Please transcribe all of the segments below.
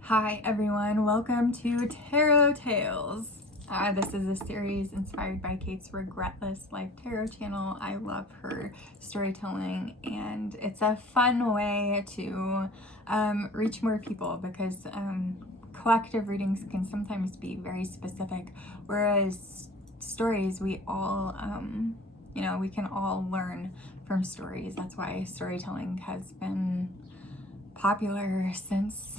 Hi everyone, welcome to Tarot Tales. This is a series inspired by Kate's Regretless Life Tarot channel. I love her storytelling and it's a fun way to reach more people because collective readings can sometimes be very specific, whereas stories we all, we can all learn from stories. That's why storytelling has been popular since,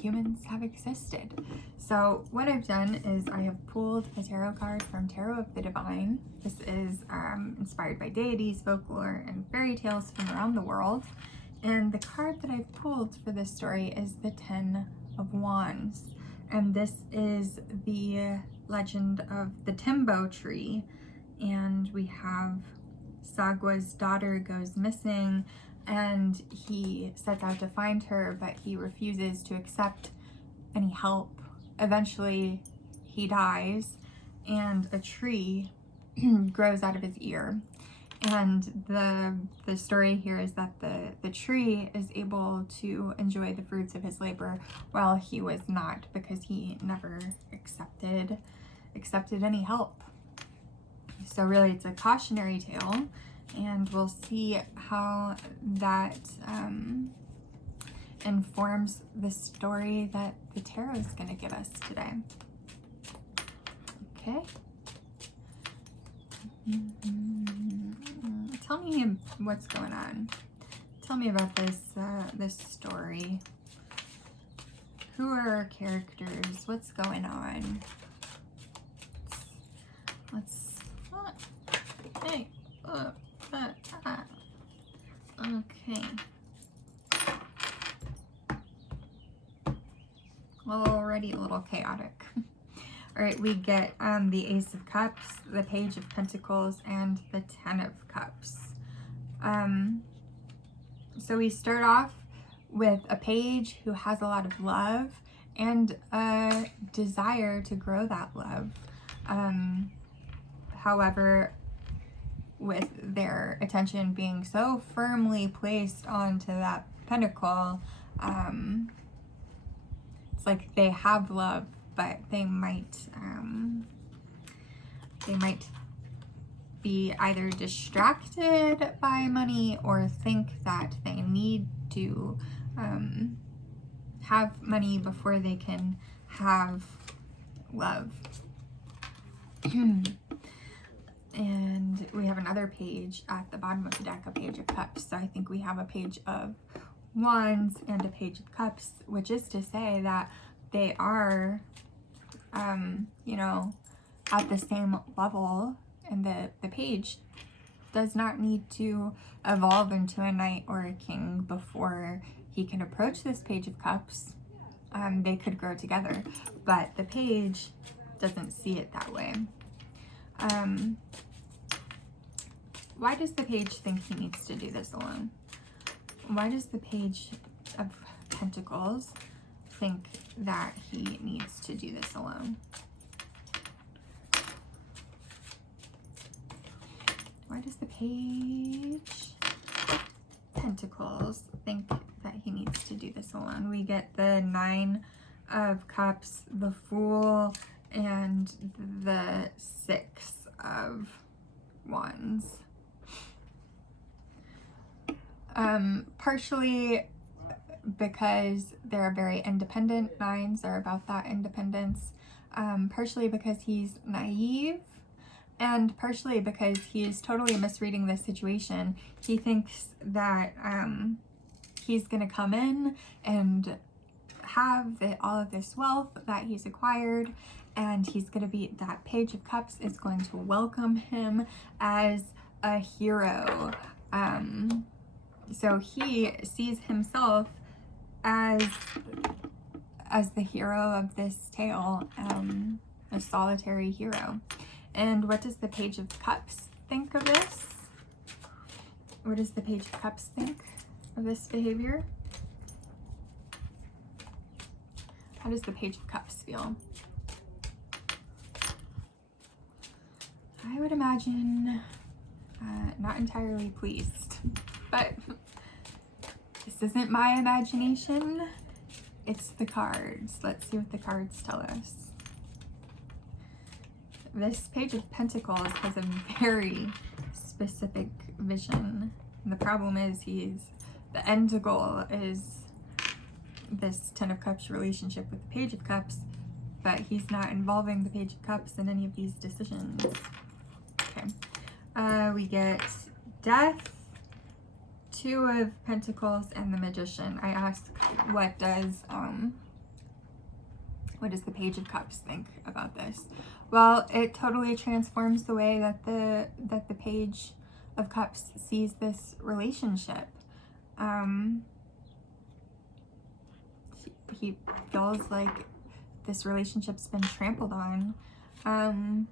humans have existed. So what I've done is I have pulled a tarot card from Tarot of the Divine. This is inspired by deities, folklore, and fairy tales from around the world. And the card that I've pulled for this story is the Ten of Wands. And this is the legend of the Timbo tree. And we have Sagwa's daughter goes missing, and he sets out to find her, but he refuses to accept any help. Eventually, he dies, and a tree grows out of his ear. And the story here is that the tree is able to enjoy the fruits of his labor while he was not, because he never accepted any help. So really, it's a cautionary tale. And we'll see how that informs the story that the tarot is going to give us today. Okay. Tell me what's going on. Tell me about this story. Who are our characters? What's going on? Let's. Hey. Okay. Already a little chaotic. All right, we get the Ace of Cups, the Page of Pentacles, and the Ten of Cups. So we start off with a page who has a lot of love and a desire to grow that love. However, with their attention being so firmly placed onto that pentacle, it's like they have love, but they might be either distracted by money or think that they need to have money before they can have love. And we have another page at the bottom of the deck, a Page of Cups. So I think we have a Page of Wands and a Page of Cups, which is to say that they are, at the same level. And the page does not need to evolve into a knight or a king before he can approach this Page of Cups. They could grow together, but the page doesn't see it that way. Why does the page think he needs to do this alone? Why does the Page of Pentacles think that he needs to do this alone? Why does the Page of Pentacles think that he needs to do this alone? We get the Nine of Cups, the Fool, and the Six of Wands. Partially because they're very independent. Nines are about that independence. Partially because he's naive, and partially because he is totally misreading the situation. He thinks that he's gonna come in and have all of this wealth that he's acquired, and he's going to be, that Page of Cups is going to welcome him as a hero. So he sees himself as the hero of this tale, a solitary hero. And what does the Page of Cups think of this? What does the Page of Cups think of this behavior? How does the Page of Cups feel? I would imagine not entirely pleased, but This isn't my imagination. It's the cards. Let's see what the cards tell us. This Page of Pentacles has a very specific vision. And the problem is the end goal is this Ten of Cups relationship with the Page of Cups, but he's not involving the Page of Cups in any of these decisions. Okay. We get Death, Two of Pentacles, and the Magician. I asked, what does the Page of Cups think about this? Well, it totally transforms the way that the Page of Cups sees this relationship. He feels like this relationship's been trampled on, and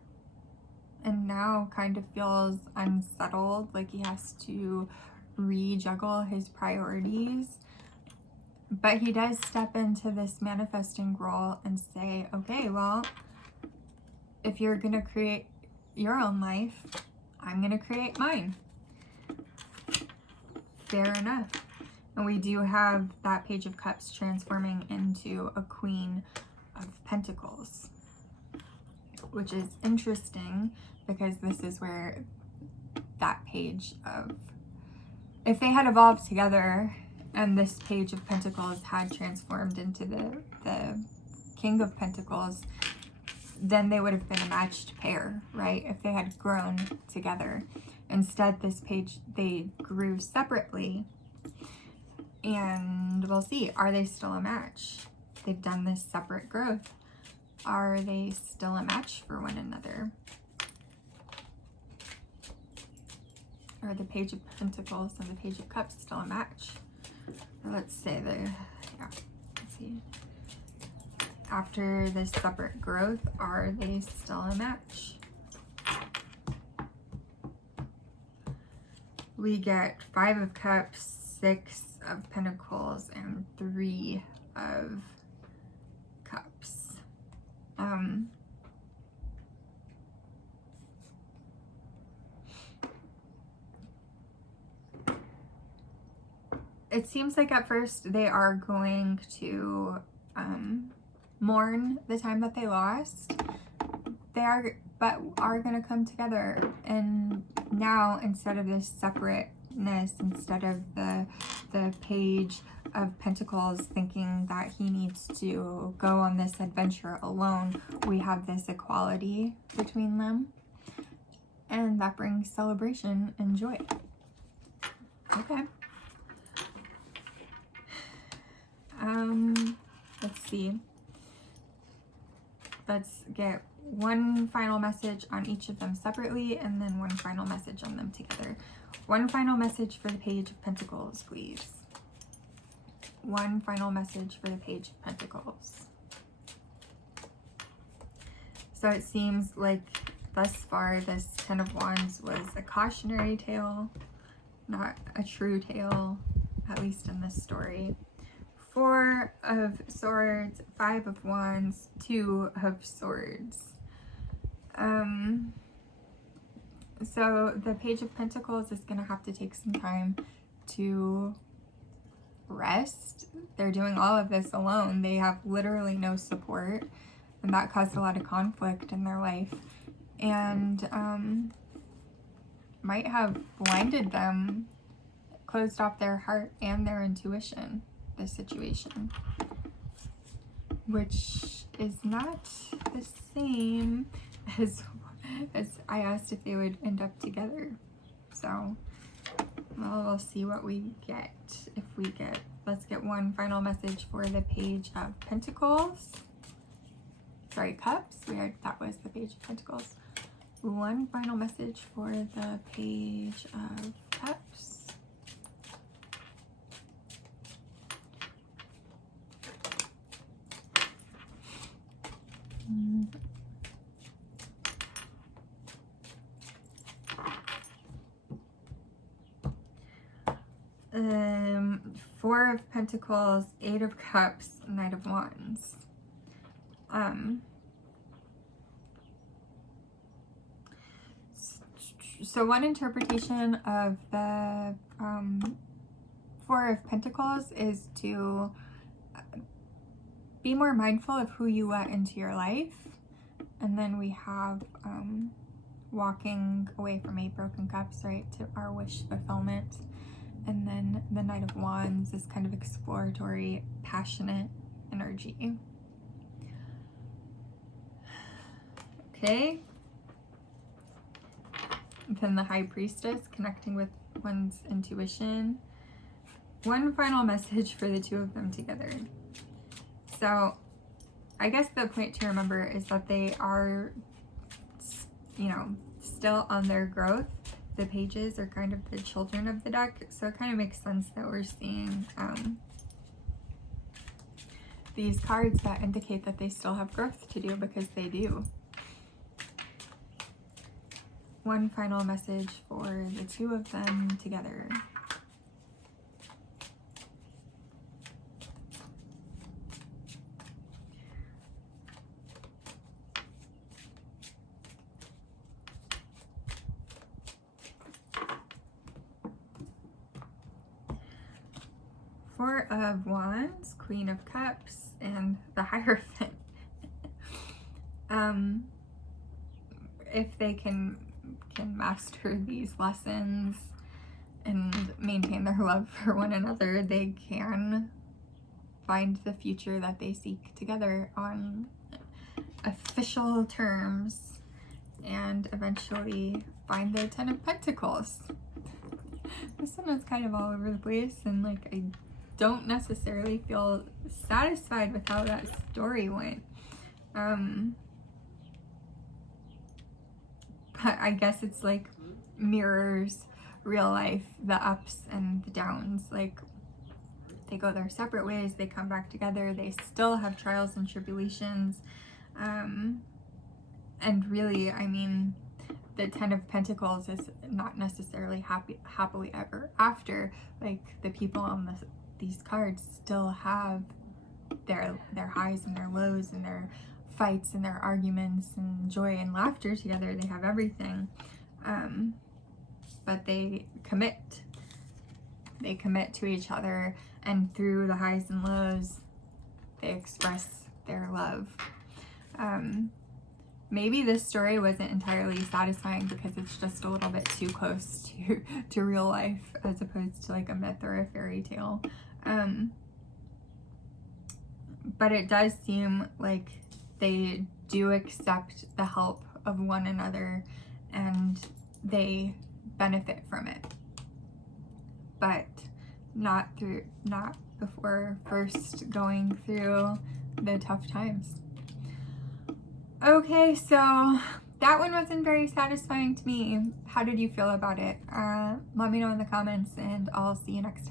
now kind of feels unsettled, like he has to rejuggle his priorities. But he does step into this manifesting role and say, okay, well, if you're gonna create your own life, I'm gonna create mine. Fair enough. And we do have that Page of Cups transforming into a Queen of Pentacles, which is interesting because this is where that Page of, if they had evolved together and this Page of Pentacles had transformed into the King of Pentacles, then they would have been a matched pair, right? If they had grown together. Instead, this page, they grew separately. And we'll see, are they still a match? They've done this separate growth. Are they still a match for one another? Are the Page of Pentacles and the Page of Cups still a match? Or let's say let's see. After this separate growth, are they still a match? We get Five of Cups, Six of Pentacles, and Three of Cups. It seems like at first they are going to mourn the time that they lost. They are going to come together, and now instead of this separateness, instead of the Page of Pentacles thinking that he needs to go on this adventure alone, we have this equality between them, and that brings celebration and joy. Okay. Let's see. Let's get one final message on each of them separately, and then one final message on them together. One final message for the Page of Pentacles, please. One final message for the Page of Pentacles. So it seems like thus far this Ten of Wands was a cautionary tale, not a true tale, at least in this story. Four of Swords, Five of Wands, Two of Swords. So the Page of Pentacles is going to have to take some time to rest. They're doing all of this alone. They have literally no support, and that caused a lot of conflict in their life, and might have blinded them, closed off their heart and their intuition, this situation, which is not the same as I asked if they would end up together. So, well, we'll see what we get. If we get, let's get one final message for the Page of Pentacles. Sorry, Cups. That was the Page of Pentacles. One final message for the Page of Cups. Four of Pentacles, Eight of Cups, Knight of Wands. So one interpretation of the Four of Pentacles is to be more mindful of who you let into your life. And then we have walking away from 8 broken cups, right, to our wish fulfillment. And then the Knight of Wands is kind of exploratory, passionate energy. Okay. And then the High Priestess, connecting with one's intuition. One final message for the two of them together. So I guess the point to remember is that they are, you know, still on their growth. The pages are kind of the children of the deck, so it kind of makes sense that we're seeing these cards that indicate that they still have growth to do, because they do. One final message for the two of them together. Four of Wands, Queen of Cups, and the Hierophant. If they can master these lessons and maintain their love for one another, they can find the future that they seek together on official terms and eventually find their 10 of Pentacles. This one is kind of all over the place, and like I don't necessarily feel satisfied with how that story went. But I guess it's like mirrors real life, the ups and the downs. Like they go their separate ways, they come back together, they still have trials and tribulations. And really, I mean, the 10 of Pentacles is not necessarily happily ever after. Like the people on these cards still have their highs and their lows and their fights and their arguments and joy and laughter together. They have everything. But they commit to each other, and through the highs and lows they express their love. Maybe this story wasn't entirely satisfying because it's just a little bit too close to real life, as opposed to like a myth or a fairy tale. But it does seem like they do accept the help of one another and they benefit from it, but not before first going through the tough times. Okay, so that one wasn't very satisfying to me. How did you feel about it? Let me know in the comments, and I'll see you next time.